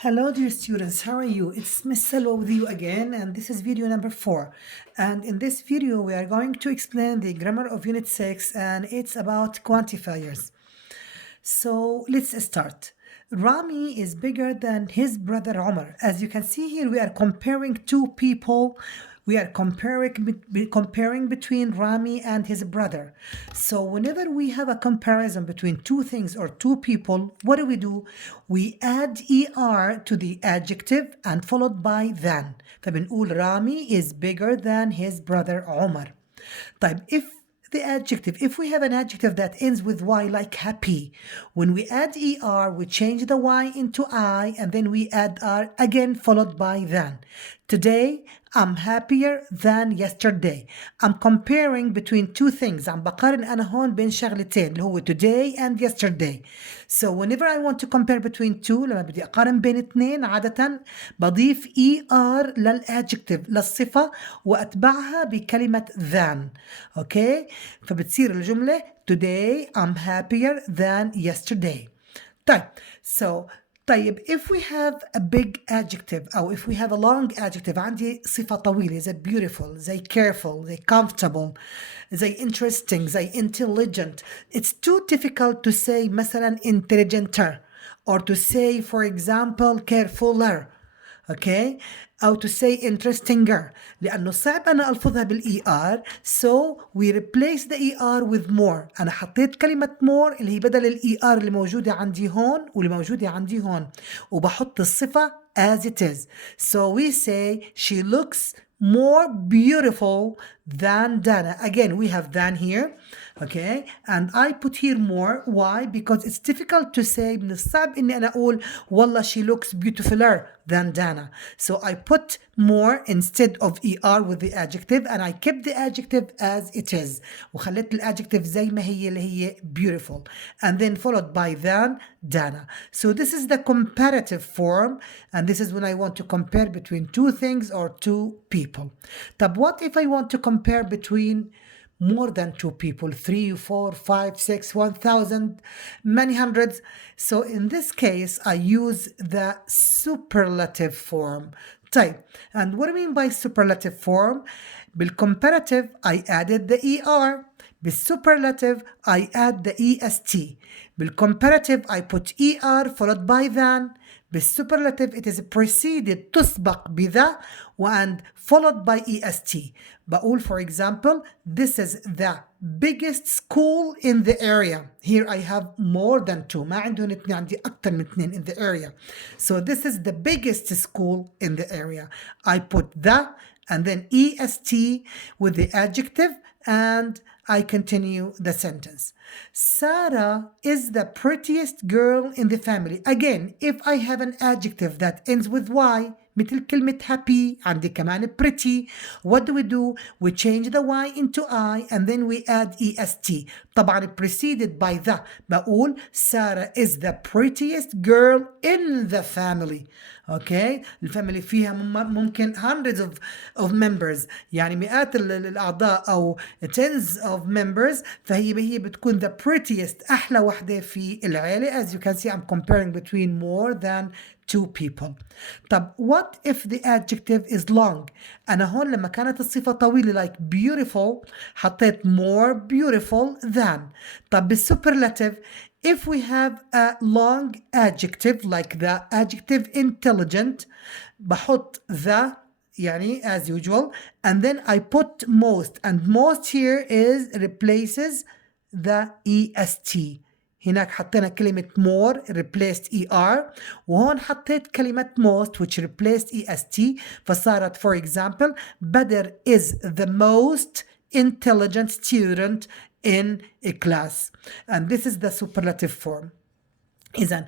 Hello dear students, how are you? It's Miss Selwa with you again, and this is video number 4. And in this video we are going to explain the grammar of unit 6, and it's about quantifiers. So let's start. Rami is bigger than his brother Omar. As you can see here, we are comparing two people. We are comparing between Rami and his brother. So whenever we have a comparison between two things or two people, what do? We add er to the adjective and followed by than. فبنقول Rami is bigger than his brother Omar. طيب, if we have an adjective that ends with y like happy, when we add er, we change the y into I and then we add r again followed by than. Today, I'm happier than yesterday. I'm comparing between two things. عم بقارن أنا هون بين شغلتين اللي هو today and yesterday. So whenever I want to compare between two, لما بدي أقارن بين اثنين عادة بضيف er للadjective للصفة وأتبعها بكلمة than. Okay? فبتصير الجملة today I'm happier than yesterday. طيب if we have a big adjective أو if we have a long adjective عندي صفة طويلة زي beautiful زي careful زي comfortable زي interesting زي intelligent, it's too difficult to say مثلا intelligenter or to say for example carefuler. Okay, أو to say interestinger لأنه صعب أنا ألفظها بالإي آر, so we replace the ER with more. أنا حطيت كلمة more اللي هي بدل الإي آر اللي موجودة عندي هون واللي موجودة عندي هون, وبحط الصفة as it is. So we say she looks more beautiful than Dana. Again, we have than here, okay, and I put here more. Why? Because it's difficult to say. من الصعب إني أنا أقول والله she looks beautifuler than Dana. So I put more instead of er with the adjective, and I kept the adjective as it is. وخليت الادجective زي ما هي اللي هي beautiful, and then followed by than Dana. So this is the comparative form, and this is when I want to compare between two things or two people. طب what if I want to compare between more than two people, 3, 4, 5, 6, 1,000, many hundreds? So in this case, I use the superlative form. طيب, and what do I mean by superlative form? بالcomparative, I added the ER. بالsuperlative, I add the EST. بالcomparative, I put ER followed by than. بالsuperlative, it is preceded تسبق بذا and followed by EST. بقول for example, this is the biggest school in the area. Here I have more than two. ما عندهم اثنين, عندي أكتر من اثنين in the area. So this is the biggest school in the area. I put the and then EST with the adjective and I continue the sentence. Sarah is the prettiest girl in the family. Again, if I have an adjective that ends with Y, مثل كلمة happy, عندي كمان pretty, what do? We change the Y into I and then we add EST. طبعا preceded by the. بقول Sarah is the prettiest girl in the family. Okay, الفاميلي فيها ممكن hundreds of members, يعني مئات الأعضاء أو tens of members, فهي بتكون the prettiest, أحلى وحدة في العيلة. As you can see, I'm comparing between more than two people. طب what if the adjective is long? أنا هون لما كانت الصفة طويلة like beautiful حطيت more beautiful than. طب بالsuperlative, if we have a long adjective like the adjective intelligent, بحط the يعني as usual and then I put most, and most here is replaces the EST. هناك حطينا كلمة more replaced ER, وهون حطيت كلمة most which replaced EST, فصارت for example Badr is the most intelligent student in a class, and this is the superlative form. إذن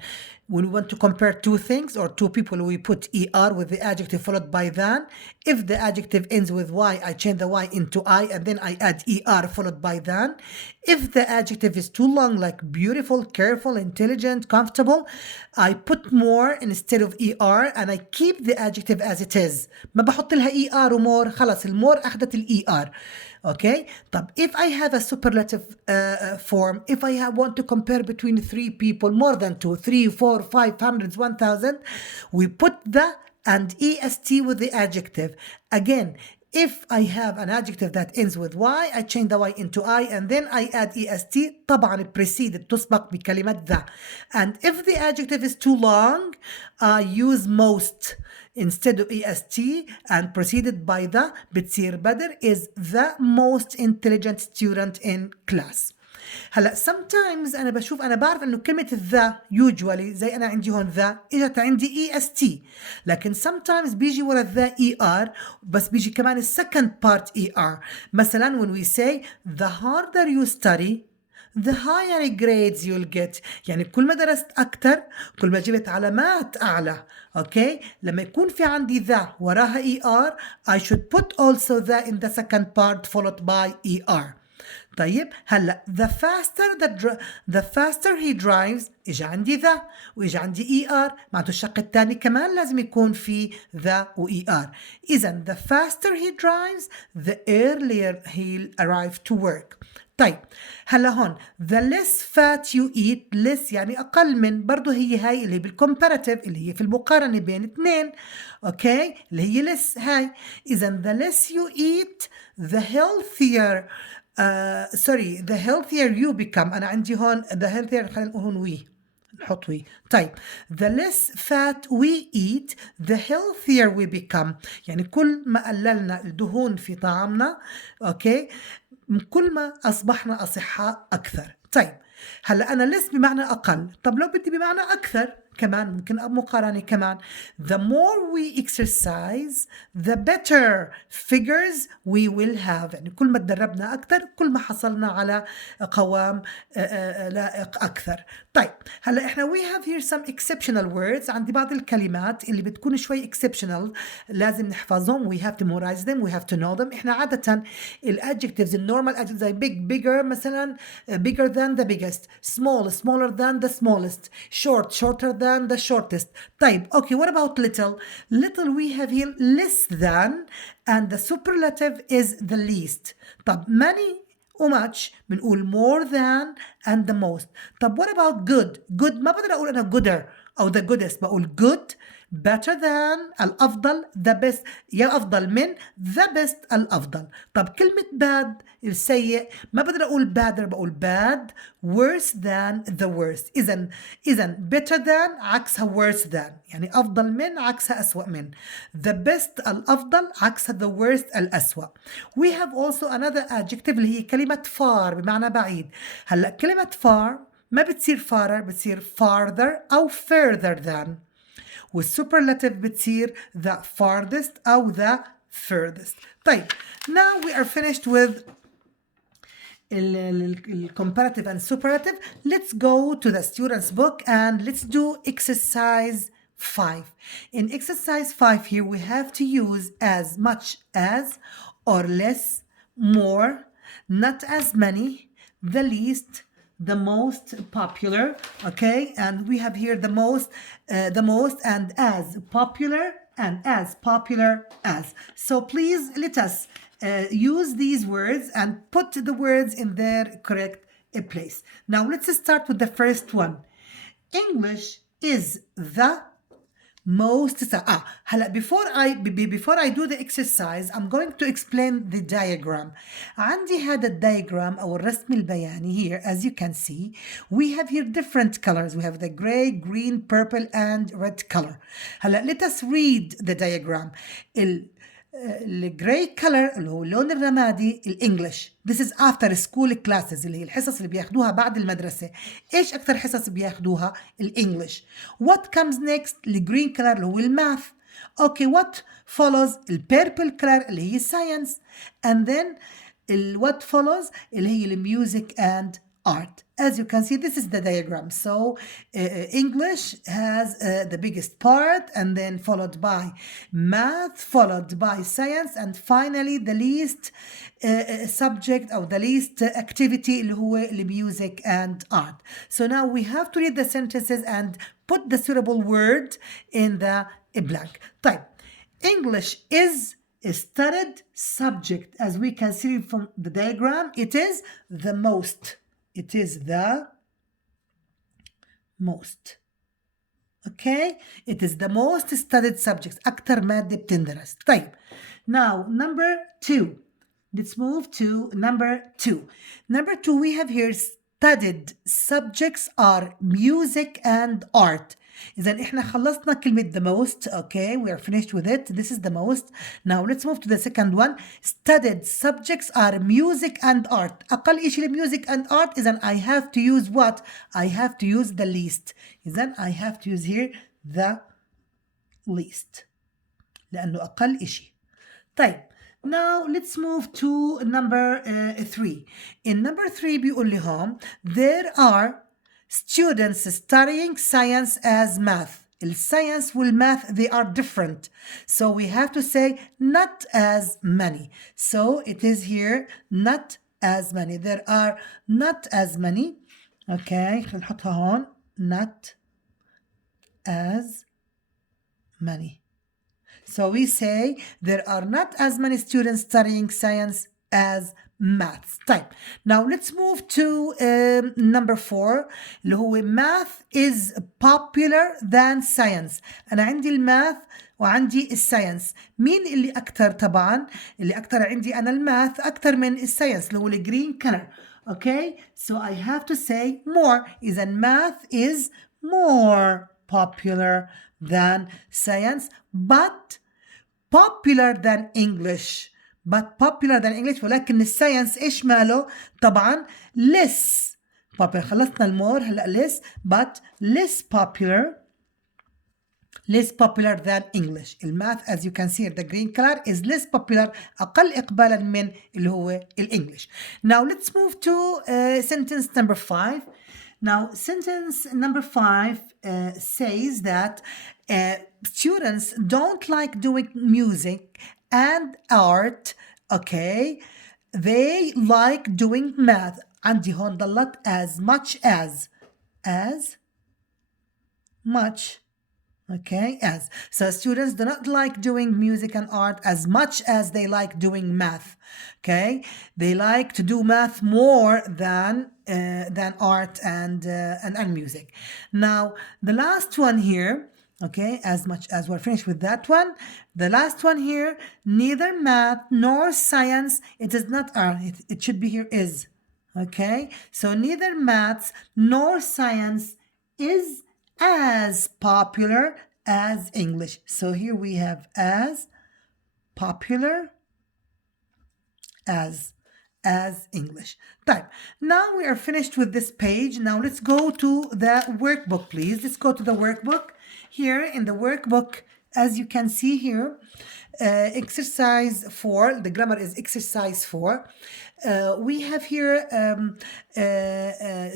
when we want to compare two things or two people, we put ER with the adjective followed by than. If the adjective ends with Y, I change the Y into I and then I add ER followed by than. If the adjective is too long like beautiful, careful, intelligent, comfortable, I put more instead of ER and I keep the adjective as it is. ما بحط لها ER ومور, خلاص المور أخذت الER. Okay. طب if I have a superlative form, if I want to compare between three people, more than two, three, four, five, hundreds, 1,000, we put the and est with the adjective. Again, if I have an adjective that ends with y, I change the y into I and then I add est. طبعا preceded تسبق بكلمة the. And if the adjective is too long, I use most instead of est and preceded by the. بتصير بدر is the most intelligent student in class. هلا sometimes انا بعرف انه كلمه the usually زي انا عندي هون the اجت عندي est، لكن sometimes بيجي ورا the er بس بيجي كمان second part er. مثلا when we say the harder you study the higher grades you'll get، يعني كل ما درست أكتر كل ما جبت علامات أعلى. أوكي، لما يكون في عندي the وراها er I should put also the in the second part followed by er. طيب هلا the faster he drives اجى عندي the واجى عندي er، معناته الشق الثاني كمان لازم يكون في the و er. إذا the faster he drives the earlier he'll arrive to work. طيب هلا هون the less fat you eat less يعني أقل من، برضو هاي اللي بالcomparative اللي هي في المقارنة بين اثنين. أوكي، اللي هي less هاي. إذا the less you eat the healthier the healthier you become. أنا عندي هون the healthier، خلينا نقول هون we نحط we. طيب the less fat we eat the healthier we become، يعني كل ما قللنا الدهون في طعامنا أوكي كل ما أصبحنا أصحاء أكثر. طيب هلا أنا less بمعنى أقل، طب لو بدي بمعنى أكثر كمان ممكن مقارنة كمان the more we exercise the better figures we will have، يعني كل ما تدربنا أكثر كل ما حصلنا على قوام لائق أكثر. طيب هلا إحنا we have here some exceptional words. عندي بعض الكلمات اللي بتكون شوي exceptional لازم نحفظهم، we have to memorize them, we have to know them. إحنا عادة الادجectives النورمال adjectives زي big bigger مثلا bigger than the biggest, small smaller than the smallest, short shorter than the shortest. طيب okay, what about little? Little we have here less than and the superlative is the least. طب many وmuch بنقول more than and the most. طب what about good? Good ما بقدر أقول أنا gooder أو the goodest، بقول good better than الأفضل the best، يا أفضل من the best الأفضل. طب كلمة bad السيء ما بقدر أقول better، بقول bad worse than the worst. إذا better than عكسها worse than، يعني أفضل من عكسها أسوأ من. the best الأفضل عكسها the worst الأسوأ. we have also another adjective اللي هي كلمة far بمعنى بعيد. هلأ كلمة far ما بتصير farther، بتصير farther أو further than، والsuperlative بتصير the farthest أو the furthest. طيب now we are finished with comparative and superlative. Let's go to the student's book and let's do exercise 5. In exercise 5 here we have to use as much as or less, more, not as many, the least, the most popular. Okay, and we have here the most and as popular and as popular as. So please let us use these words and put the words in their correct place. Now let's start with the first one. English is the most. هلا before I do the exercise I'm going to explain the diagram. عندي هذا الدايجرام أو الرسم البياني here. As you can see we have here different colors. We have the gray, green, purple and red color. هلا let us read the diagram. الجراي كلر اللي هو اللون الرمادي الانجليش. This is after school classes اللي هي الحصص اللي بياخدوها بعد المدرسة. ايش اكثر حصص بياخدوها؟ الانجليش. What comes next؟ الجرين كلر اللي هو الماث. Okay, what follows؟ البيربل كلر اللي هي science. And then what follows اللي هي الميوزك and art. As you can see, this is the diagram. So English has the biggest part and then followed by math, followed by science, and finally the least subject or the least activity اللي هو music and art. So now we have to read the sentences and put the suitable word in the blank. طيب English is studied subject, as we can see from the diagram, it is the most. It is the most. Okay, it is the most studied subjects. أكتر مادة بتندرس. طيب. Now, number 2. Let's move to number 2. Number 2, we have here studied subjects are music and art. إذا إحنا خلصنا كلمة the most. Okay, we are finished with it. This is the most. Now let's move to the second one. Studied subjects are music and art. أقل إشي music and art. إذا I have to use what? I have to use the least. إذا I have to use here the least. لأنه أقل إشي. طيب. Now let's move to number 3. In number 3 بيقول لهم there are students studying science as math. Science والmath, they are different. So we have to say not as many. So it is here not as many. There are not as many. Okay, خلينا نحطها هون. Not as many. So we say there are not as many students studying science as maths. طيب. Now let's move to number 4 اللي هو math is popular than science. أنا عندي الماث وعندي الساينس. مين اللي أكتر؟ طبعا اللي أكتر عندي أنا الماث أكتر من الساينس اللي هو الجرين color. Okay, so I have to say more. إذا math is more popular than science, but popular than English. But popular than English. ولكن الساينس إيش ماله؟ طبعا less popular. خلصنا المور هلا less, but less popular than English. الماث as you can see the green color is less popular. أقل إقبالا من اللي هو الإنجليش. Now let's move to sentence number 5. Now, sentence number 5 says that students don't like doing music and art. Okay, they like doing math. عندي هون ضلت as much as much. Okay, as. So students do not like doing music and art as much as they like doing math. Okay, they like to do math more than art and music. Now, the last one here, okay, as much as we're finished with that one, the last one here, neither math nor science, it is not art, it should be here is. Okay, so neither maths nor science is as popular as English. So here we have as popular as English. طيب, now we are finished with this page. Now let's go to the workbook, please. Let's go to the workbook. Here in the workbook, as you can see here, exercise 4, the grammar is exercise 4. We have here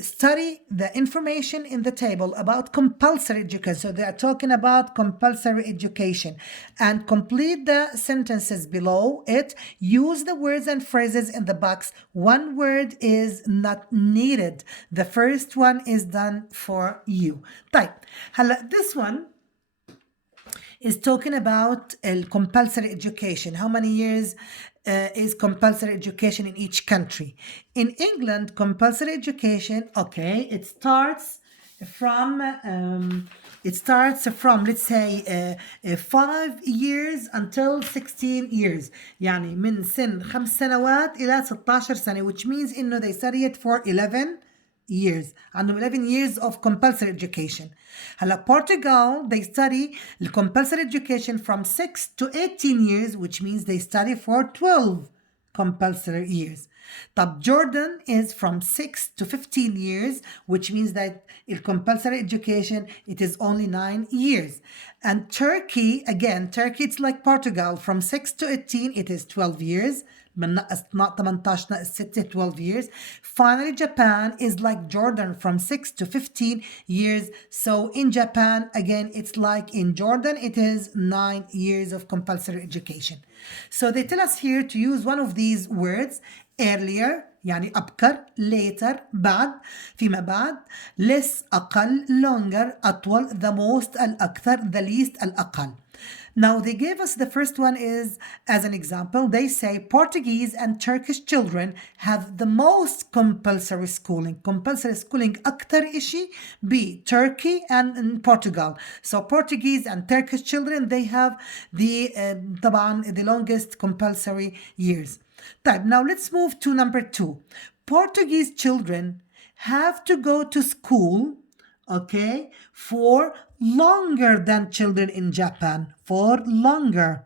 study the information in the table about compulsory education. So they are talking about compulsory education, and complete the sentences below it. Use the words and phrases in the box. One word is not needed. The first one is done for you. طيب, هلا this one is talking about compulsory education. How many years is compulsory education in each country? In England, compulsory education, okay, it starts from let's say 5 years until 16 years. يعني من سن 5 سنوات إلى 16 سنة, which means إنه they study it for 11 years. عندهم 11 years of compulsory education. هلا Portugal, they study the compulsory education from 6 to 18 years, which means they study for 12 compulsory years. طب Jordan is from 6 to 15 years, which means that in compulsory education it is only 9 years. And Turkey, again, Turkey, it's like Portugal, from 6 to 18 it is 12 years. بننقص 18 ناقص 6 12 years. Finally, Japan is like Jordan, from 6 to 15 years. So in Japan, again, it's like in Jordan, it is 9 years of compulsory education. So they tell us here to use one of these words, earlier, يعني أبكر later بعد فيما بعد less أقل longer أطول the most الأكثر the least الأقل. Now they gave us the first one is as an example. They say Portuguese and Turkish children have the most compulsory schooling. Compulsory schooling أكتر إشي be Turkey and in Portugal. So Portuguese and Turkish children they have the طبعا the longest compulsory years. طيب, now let's move to number 2. Portuguese children have to go to school, okay, for longer than children in Japan. For longer.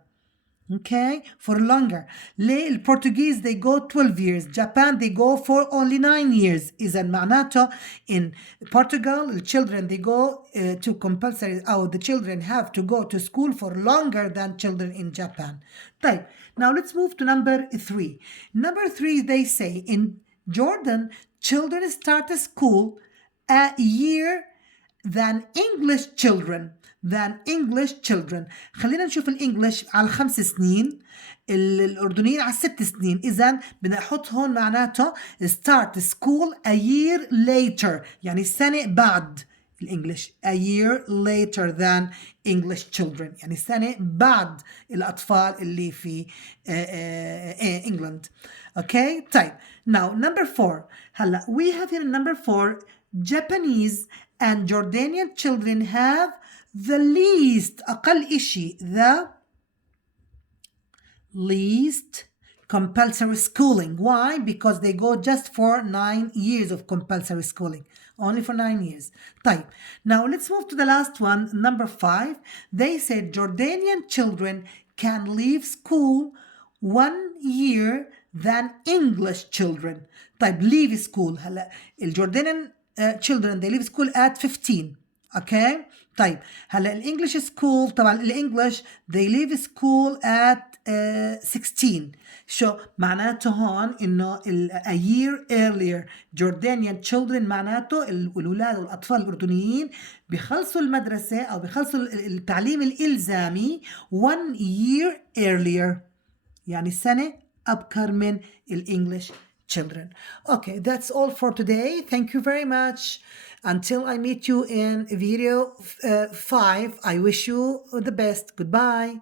Okay, for longer. ليه البرتغيز they go 12 years. Japan they go for only 9 years. إذا معناته in Portugal the children they go to compulsory or the children have to go to school for longer than children in Japan. طيب, now let's move to number 3. Number 3 they say in Jordan children start school a year than English children. خلينا نشوف الانجليش على 5 سنين، الاردنيين على 6 سنين. اذا بدنا نحط هون معناته start school a year later، يعني سنه بعد الانجليش. a year later than English children، يعني سنه بعد الاطفال اللي في England. Okay, طيب. Now number 4. هلا we have here number 4. Japanese and Jordanian children have the least أقل إشي the least compulsory schooling. Why? Because they go just for 9 years of compulsory schooling. Only for 9 years. طيب. Now let's move to the last one. Number 5. They said Jordanian children can leave school 1 year than English children. طيب, leave school. هلا الجوردانيان children they leave school at 15. Okay. طيب, هلا الانجليش سكول طبعا الانجليش they leave school at 16. شو معناته هون انه a year earlier Jordanian children معناته الولاد والاطفال الاردنيين بخلصوا المدرسه او بخلصوا التعليم الالزامي 1 year earlier، يعني سنه ابكر من الانجليش children. Okay, that's all for today. Thank you very much. Until I meet you in video 5, I wish you the best. Goodbye.